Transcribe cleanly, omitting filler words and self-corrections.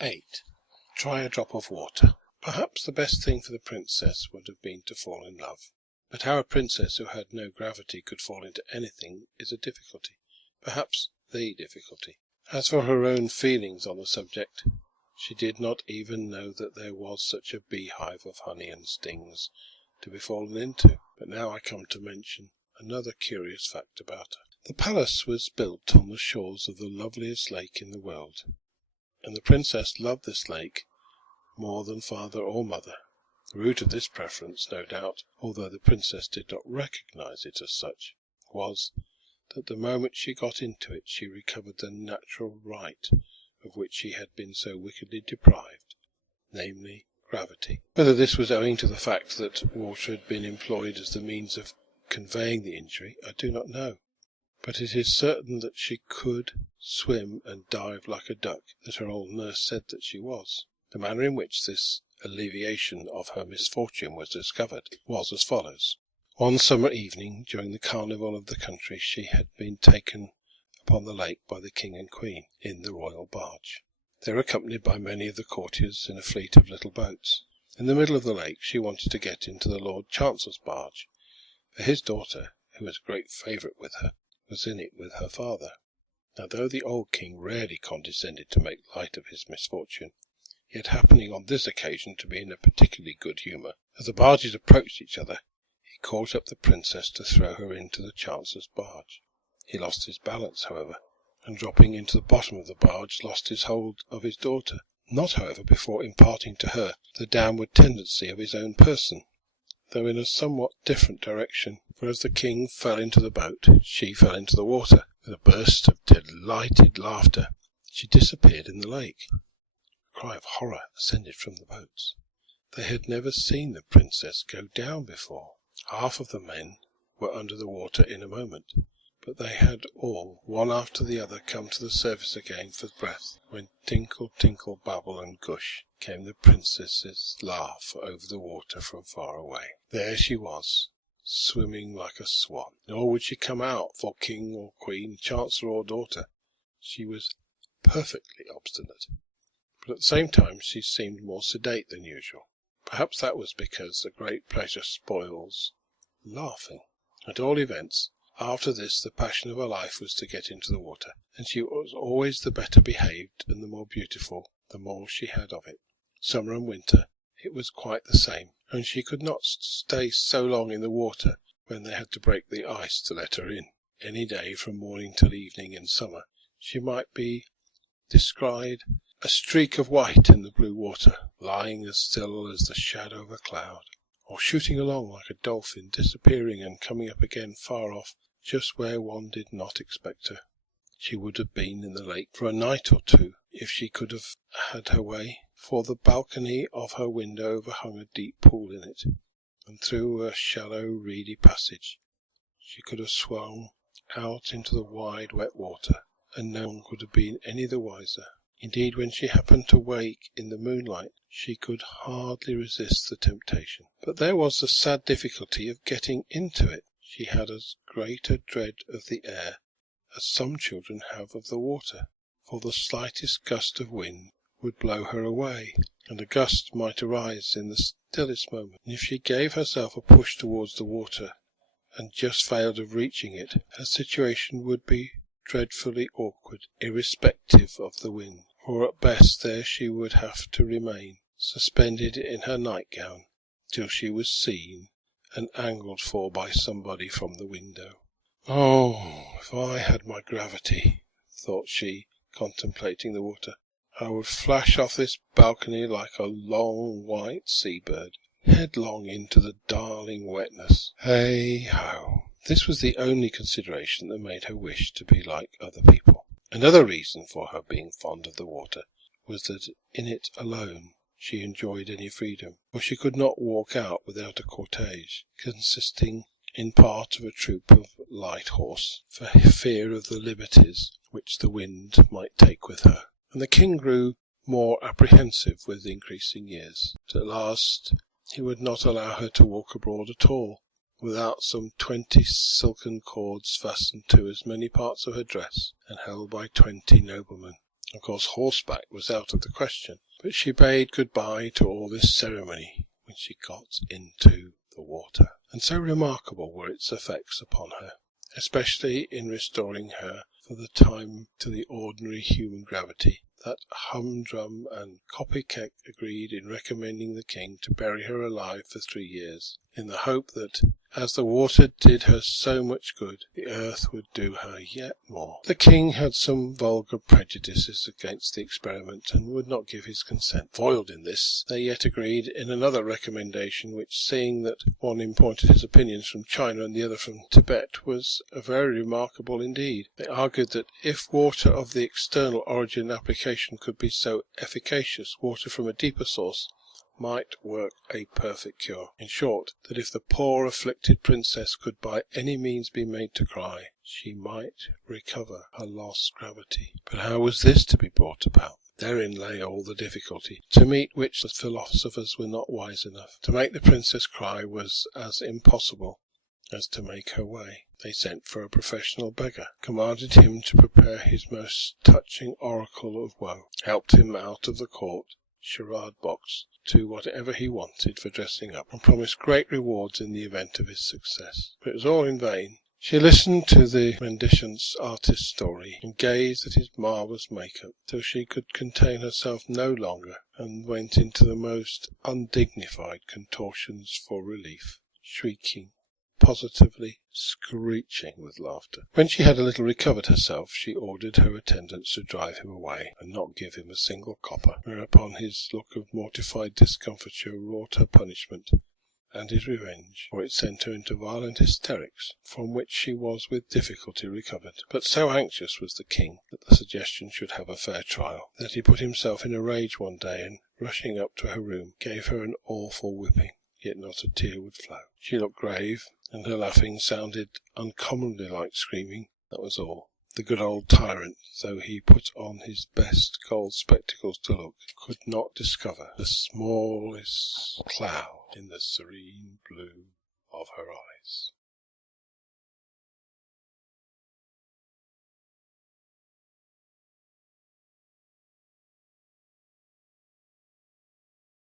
8. Try a drop of water. Perhaps the best thing for the princess would have been to fall in love. But how a princess who had no gravity could fall into anything is a difficulty, perhaps the difficulty. As for her own feelings on the subject, she did not even know that there was such a beehive of honey and stings to be fallen into. But now I come to mention another curious fact about her. The palace was built on the shores of the loveliest lake in the world, and the princess loved this lake more than father or mother. The root of this preference, no doubt, although the princess did not recognize it as such, was that the moment she got into it she recovered the natural right of which she had been so wickedly deprived, namely gravity. Whether this was owing to the fact that water had been employed as the means of conveying the injury, I do not know, but it is certain that she could swim and dive like a duck, that her old nurse said that she was. The manner in which this alleviation of her misfortune was discovered was as follows. One summer evening, during the carnival of the country, she had been taken upon the lake by the king and queen in the royal barge. They were accompanied by many of the courtiers in a fleet of little boats. In the middle of the lake she wanted to get into the Lord Chancellor's barge, for his daughter, who was a great favourite with her, was in it with her father. Now, though the old king rarely condescended to make light of his misfortune, yet happening on this occasion to be in a particularly good humour, as the barges approached each other, he caught up the princess to throw her into the Chancellor's barge. He lost his balance, however, and dropping into the bottom of the barge, lost his hold of his daughter, not, however, before imparting to her the downward tendency of his own person, though in a somewhat different direction, for as the king fell into the boat, she fell into the water. With a burst of delighted laughter, she disappeared in the lake. A cry of horror ascended from the boats. They had never seen the princess go down before. Half of the men were under the water in a moment, but they had all, one after the other, come to the surface again for breath, when tinkle, tinkle, babble, and gush came the princess's laugh over the water from far away. There she was, swimming like a swan, nor would she come out for king or queen, chancellor or daughter. She was perfectly obstinate, but at the same time she seemed more sedate than usual. Perhaps that was because a great pleasure spoils laughing. At all events, after this the passion of her life was to get into the water, and she was always the better behaved and the more beautiful the more she had of it. Summer and winter it was quite the same, and she could not stay so long in the water when they had to break the ice to let her in. Any day from morning till evening in summer she might be descried a streak of white in the blue water, lying as still as the shadow of a cloud, or shooting along like a dolphin, disappearing and coming up again far off, just where one did not expect her. She would have been in the lake for a night or two if she could have had her way, for the balcony of her window overhung a deep pool in it, and through a shallow reedy passage she could have swum out into the wide wet water, and no one could have been any the wiser. Indeed, when she happened to wake in the moonlight, she could hardly resist the temptation. But there was the sad difficulty of getting into it. She had as great a dread of the air as some children have of the water, for the slightest gust of wind would blow her away, and a gust might arise in the stillest moment, and if she gave herself a push towards the water and just failed of reaching it, her situation would be dreadfully awkward, irrespective of the wind, for at best there she would have to remain, suspended in her nightgown, till she was seen and angled for by somebody from the window. Oh, if I had my gravity, thought she, contemplating the water, I would flash off this balcony like a long white sea-bird, headlong into the darling wetness. Hey-ho! This was the only consideration that made her wish to be like other people. Another reason for her being fond of the water was that in it alone she enjoyed any freedom, for she could not walk out without a cortege, consisting in part of a troop of light horse, for fear of the liberties which the wind might take with her. And the king grew more apprehensive with increasing years. At last he would not allow her to walk abroad at all, without some 20 silken cords fastened to as many parts of her dress, and held by 20 noblemen. Of course horseback was out of the question, but she bade good-bye to all this ceremony when she got into the water, and so remarkable were its effects upon her, especially in restoring her for the time to the ordinary human gravity, that Humdrum and Copykeck agreed in recommending the king to bury her alive for 3 years, in the hope that, as the water did her so much good, the earth would do her yet more. The king had some vulgar prejudices against the experiment, and would not give his consent. Foiled in this, they yet agreed in another recommendation, which, seeing that one imported his opinions from China and the other from Tibet, was very remarkable indeed. They argued that if water of the external origin and application could be so efficacious, water from a deeper source might work a perfect cure. In short, that if the poor afflicted princess could by any means be made to cry, she might recover her lost gravity. But how was this to be brought about? Therein lay all the difficulty, to meet which the philosophers were not wise enough. To make the princess cry was as impossible as to make her way. They sent for a professional beggar, commanded him to prepare his most touching oracle of woe, helped him out of the court charade box to whatever he wanted for dressing up, and promised great rewards in the event of his success. But it was all in vain. She listened to the rendition artist's story, and gazed at his marvellous make-up, till she could contain herself no longer, and went into the most undignified contortions for relief, shrieking, positively screeching with laughter. When she had a little recovered herself, she ordered her attendants to drive him away, and not give him a single copper, whereupon his look of mortified discomfiture wrought her punishment and his revenge, for it sent her into violent hysterics, from which she was with difficulty recovered. But so anxious was the king that the suggestion should have a fair trial, that he put himself in a rage one day, and, rushing up to her room, gave her an awful whipping, yet not a tear would flow. She looked grave, and her laughing sounded uncommonly like screaming. That was all. The good old tyrant, though he put on his best gold spectacles to look, could not discover the smallest cloud in the serene blue of her eyes.